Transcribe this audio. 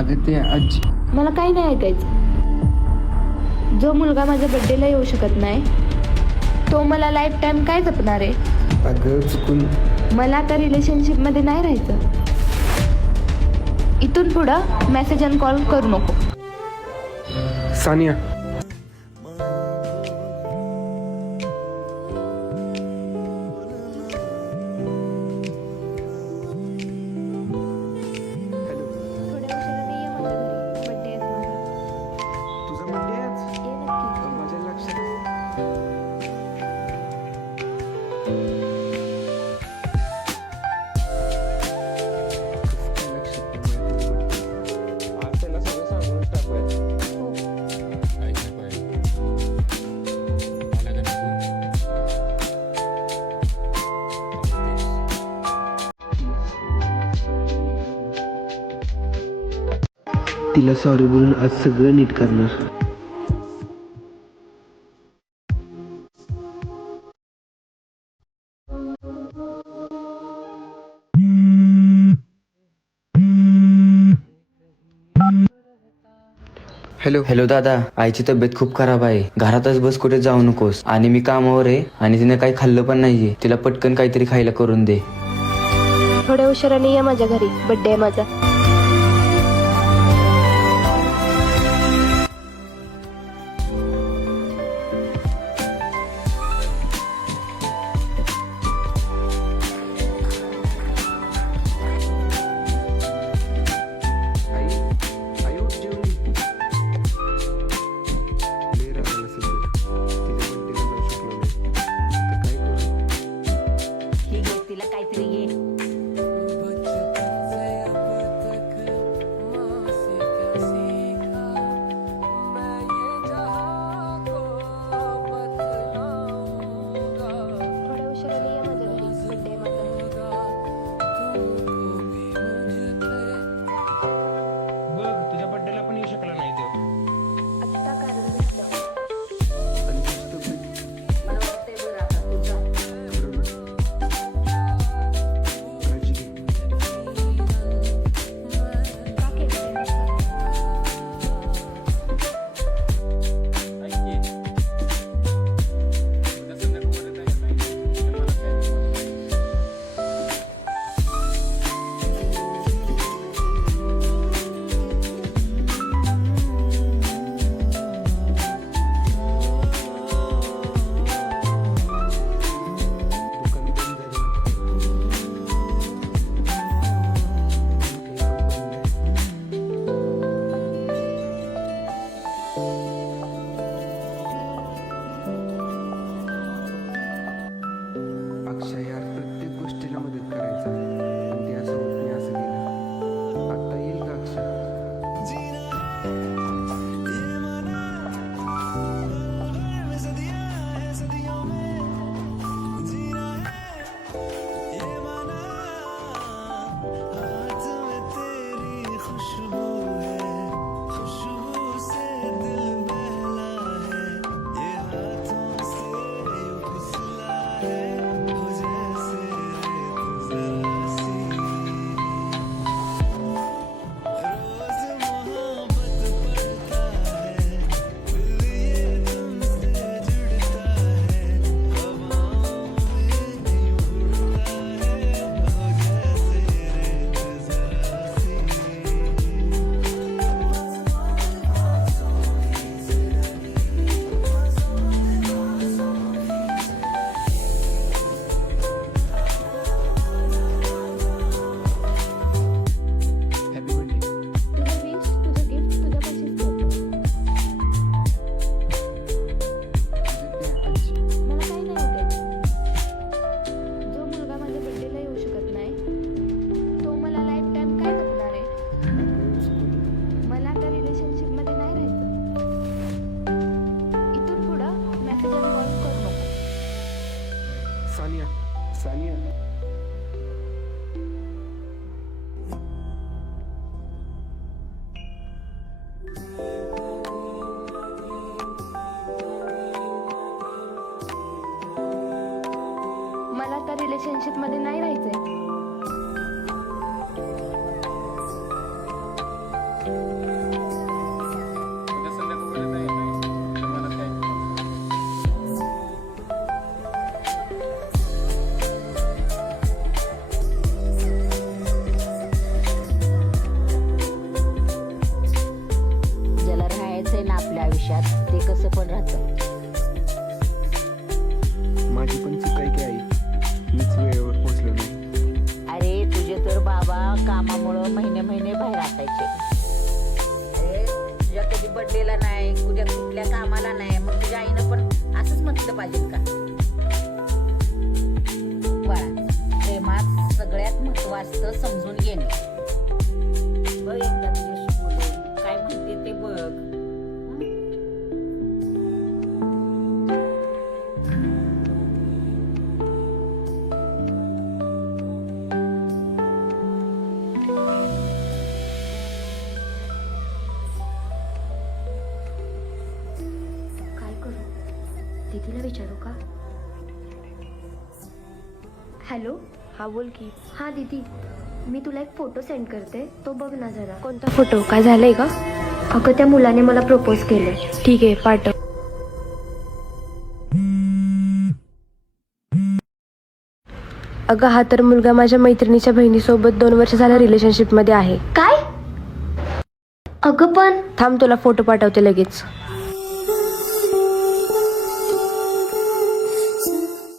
अगं ते आजी मला काही नाही ऐकायचं. जो मुलगा माझ्या बड्डेला येऊ शकत नाही तो मला लाईफ टाईम काय जपणार आहे? अगं चुकून मला त्या रिलेशनशिपमध्ये नाही राहायचं. इथून पुढं मेसेज अँड कॉल करू नको. सानिया तिला सॉरी बोलून आज सगळं नीट करणार. हॅलो हॅलो दादा. आईची तब्येत खूप खराब आहे. घरातच बस कुठे जाऊ नकोस. आणि मी कामावर आहे आणि तिने काही खाल्लं पण नाहीये. तिला पटकन काहीतरी खायला करून दे. थोड्या उशिराने ये माझ्या घरी. बड्डे आहे माझा. मला तर रिलेशनशिपमध्ये नाही राहायचंय. अरे तुझ्या कधी पडलेला नाही तुझ्या कुठल्या कामाला नाही मग तुझ्या आईनं पण असंच म्हटलं पाहिजे का? बाळा प्रेमात सगळ्यात महत्त्व असतं समजून दीदीला विचारू का? हॅलो हा बोल की. हां दीदी. मी तुला एक फोटो सेंड करते. तो बघ ना जरा. कोणता फोटो काय झालंय का अगं त्या मुलाने मला प्रपोज केलं ठीक आहे पाठव. अगं हा तर मुलगा माझ्या मैत्रिणीच्या बहिणीसोबत दोन वर्ष झाल्या रिलेशनशिपमध्ये आहे. काय? अगं पण थांब तुला फोटो पाठवते लगेच.